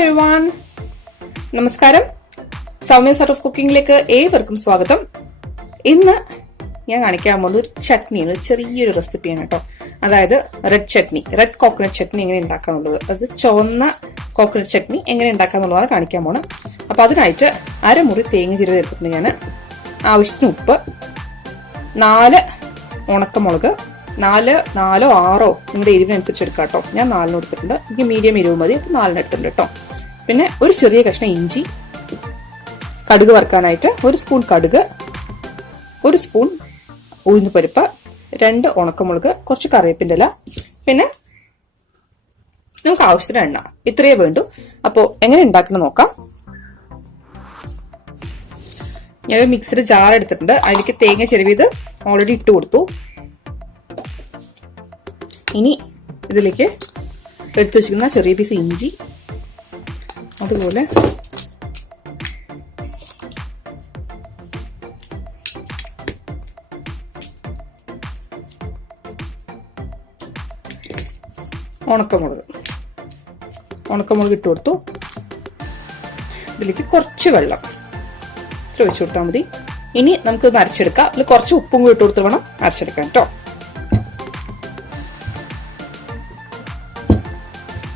Everyone, നമസ്കാരം. Soumya's art of കുക്കിംഗിലേക്ക് ഏവർക്കും സ്വാഗതം. ഇന്ന് ഞാൻ കാണിക്കാൻ പോകുന്നത് ഒരു ചട്നിയാണ്, ഒരു ചെറിയൊരു റെസിപ്പിയാണ് കേട്ടോ. അതായത് റെഡ് കോക്കനട്ട് ചട്നി എങ്ങനെ ഉണ്ടാക്കാന്നുള്ളത്. അത് ചുവന്ന കോക്കനട്ട് ചട്നി എങ്ങനെ ഉണ്ടാക്കാന്നുള്ളതാണ് കാണിക്കാൻ പോണത്. അപ്പൊ അതിനായിട്ട് അരമുറി തേങ്ങ ചിരവി എടുത്തിട്ടുണ്ട് ഞാൻ. ആവശ്യത്തിന് ഉപ്പ്, 4 ഉണക്കമുളക്, 4 6 നിങ്ങളുടെ എരിവിനനുസരിച്ച് എടുക്കാം കേട്ടോ. ഞാൻ 4 എടുത്തിട്ടുണ്ട്. എനിക്ക് മീഡിയം എരിവ് മതി, 4 എടുത്തിട്ടുണ്ട് കേട്ടോ. പിന്നെ ഒരു ചെറിയ കഷ്ണം ഇഞ്ചി, കടുക് വറുക്കാനായിട്ട് 1 സ്പൂൺ കടുക്, 1 സ്പൂൺ ഉഴുന്നുപരിപ്പ്, 2 ഉണക്കമുളക്, കുറച്ച് കറിവേപ്പിൻ്റെ ഇല, പിന്നെ നമുക്ക് ആവശ്യത്തിന് എണ്ണ. ഇത്രയേ വേണ്ടു. അപ്പോ എങ്ങനെ ഉണ്ടാക്കണം നോക്കാം. ഞാൻ മിക്സിയുടെ ജാർ എടുത്തിട്ടുണ്ട്. അതിലേക്ക് തേങ്ങ ചിരവിയത് ഓൾറെഡി ഇട്ട് കൊടുത്തു. ഇനി ഇതിലേക്ക് എടുത്തു വെച്ചിരിക്കുന്ന ചെറിയ പീസ് ഇഞ്ചി, അതുപോലെ ഉണക്കമുളക് ഇട്ട് കൊടുത്തു. ഇതിലേക്ക് കുറച്ച് വെള്ളം ഇത്ര ഒഴിച്ചു കൊടുത്താൽ മതി. ഇനി നമുക്ക് അരച്ചെടുക്കാം. അതിൽ കുറച്ച് ഉപ്പും കൂടി ഇട്ട് കൊടുത്ത് വേണം അരച്ചെടുക്കാൻ കേട്ടോ.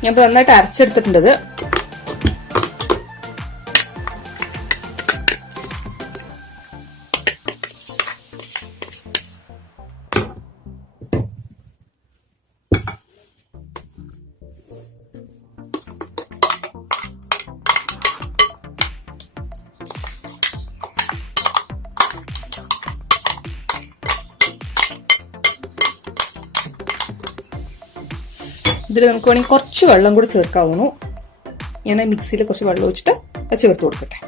ഞാൻ നന്നായിട്ട് അരച്ചെടുത്തിട്ടുണ്ട്. ഇതിൽ നമുക്ക് വേണമെങ്കിൽ കുറച്ച് വെള്ളം കൂടി ചേർക്കാവുന്നു. ഞാൻ മിക്സിയിൽ കുറച്ച് വെള്ളം ഒഴിച്ചിട്ട് ചേർത്ത് കൊടുക്കട്ടെ.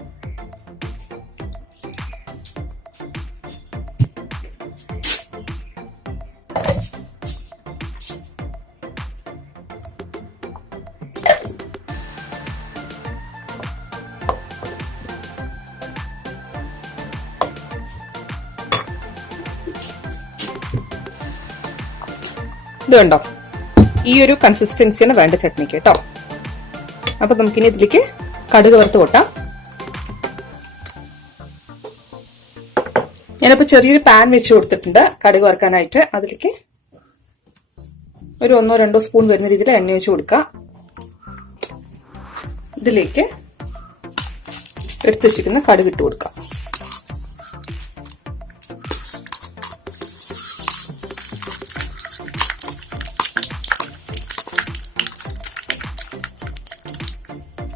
ഇത് കണ്ടോ, ഈ ഒരു കൺസിസ്റ്റൻസിയാണ് വേണ്ട ചട്നിക്ക് കേട്ടോ. അപ്പൊ നമുക്കിനി ഇതിലേക്ക് കടുക് വറുത്ത് കൊട്ടാം. ഞാനിപ്പോ ചെറിയൊരു പാൻ വെച്ച് കൊടുത്തിട്ടുണ്ട് കടുക് വറുക്കാനായിട്ട്. അതിലേക്ക് ഒരു 1-2 സ്പൂൺ വരുന്ന രീതിയിൽ എണ്ണ ഒഴിച്ച് കൊടുക്കുക. ഇതിലേക്ക് എടുത്തു വെച്ചിരിക്കുന്ന കടുക് ഇട്ട് കൊടുക്കാം.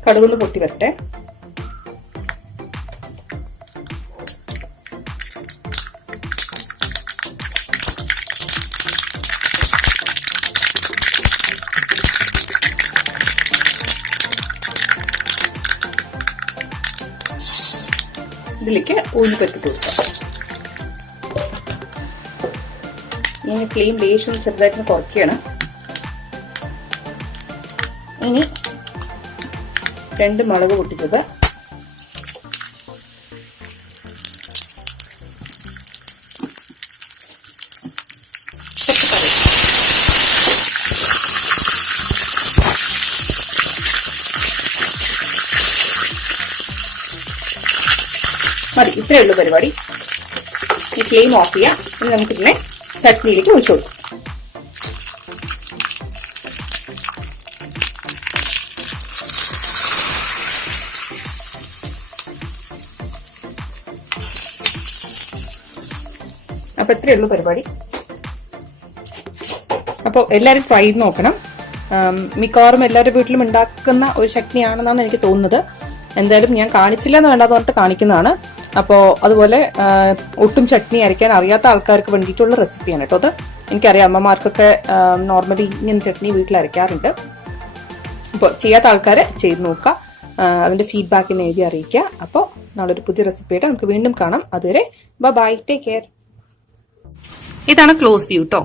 കടുകൊന്ന് പൊട്ടി വരട്ടെ. ഇതിലേക്ക് ഉഴുന്നുപരിപ്പ് കൊടുക്കാം. ഞാൻ ഫ്ലെയിം ലേശം ചെറുതായിട്ട് കുറയ്ക്കുകയാണ്. ഇനി 2 മുളക് പൊട്ടിച്ചത്, മതി. ഇത്രയേ ഉള്ളൂ പരിപാടി. ഈ ഫ്ലെയിം ഓഫ് ചെയ്യാം. ഇനി നമുക്കിതിനെ ചട്നിയിലേക്ക് ഒഴിച്ചു കൊടുക്കാം. അപ്പൊ ഇത്രയേ ഉള്ളൂ പരിപാടി. അപ്പോൾ എല്ലാവരും ട്രൈ ചെയ്ത് നോക്കണം. മിക്കവാറും എല്ലാവരുടെ വീട്ടിലും ഉണ്ടാക്കുന്ന ഒരു ചട്നിയാണെന്നാണ് എനിക്ക് തോന്നുന്നത്. എന്തായാലും ഞാൻ കാണിച്ചില്ല എന്ന് വേണ്ടാന്ന് പറഞ്ഞിട്ട് കാണിക്കുന്നതാണ്. അപ്പോൾ അതുപോലെ ഒട്ടും ചട്നി അരയ്ക്കാൻ അറിയാത്ത ആൾക്കാർക്ക് വേണ്ടിയിട്ടുള്ള റെസിപ്പിയാണ് കേട്ടോ അത്. എനിക്കറിയാം, അമ്മമാർക്കൊക്കെ നോർമലി ഇങ്ങനെ ചട്നി വീട്ടിൽ അരയ്ക്കാറുണ്ട്. അപ്പോൾ ചെയ്യാത്ത ആൾക്കാരെ ചെയ്ത് നോക്കുക. അതിന്റെ ഫീഡ്ബാക്ക് എന്നെ എഴുതി അറിയിക്കുക. അപ്പോൾ നാളൊരു പുതിയ റെസിപ്പിയായിട്ട് നമുക്ക് വീണ്ടും കാണാം. അതുവരെ ബൈ, ടേക്ക് കെയർ. ഇതാണ് ക്ലോസ് വ്യൂ കേട്ടോ.